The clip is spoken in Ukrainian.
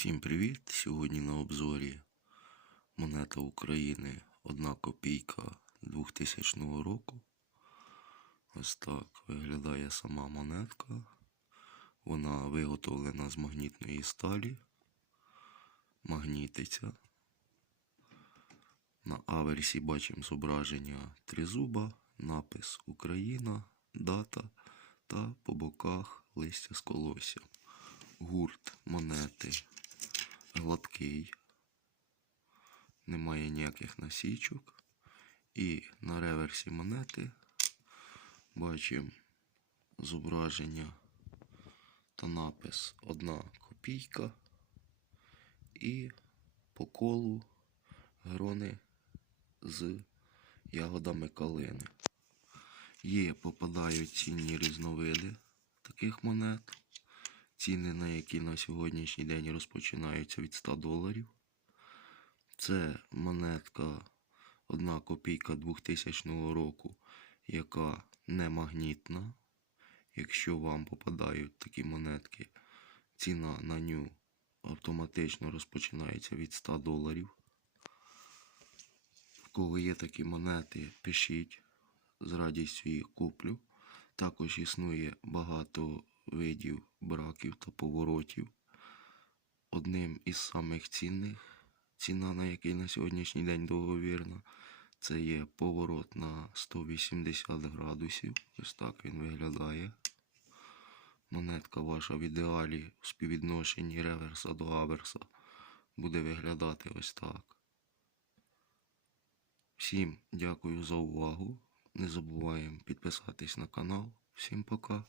Всім привіт! Сьогодні на обзорі монета України 1 копійка 2000 року. Ось так виглядає сама монетка. Вона виготовлена з магнітної сталі. Магнітиться. На аверсі бачимо зображення тризуба, напис Україна, дата та по боках листя з колоссям. Гурт монети гладкий, немає ніяких насічок. І на реверсі монети бачимо зображення та напис одна копійка і по колу грони з ягодами калини. Є, попадають цінні різновиди таких монет ціни на які на сьогоднішній день розпочинаються від 100 доларів. Це монетка 1 копійка 2000 року, яка не магнітна. Якщо вам попадають такі монетки, ціна на ню автоматично розпочинається від 100 доларів. В кого є такі монети, пишіть, з радістю їх куплю. Також існує багато видів браків та поворотів. Одним із самих цінних, ціна на який на сьогоднішній день договірна, це є поворот на 180 градусів. Ось так він виглядає. Монетка ваша в ідеалі у співвідношенні реверса до аверса буде виглядати ось так. Всім дякую за увагу. Не забуваємо підписатись на канал. Всім пока.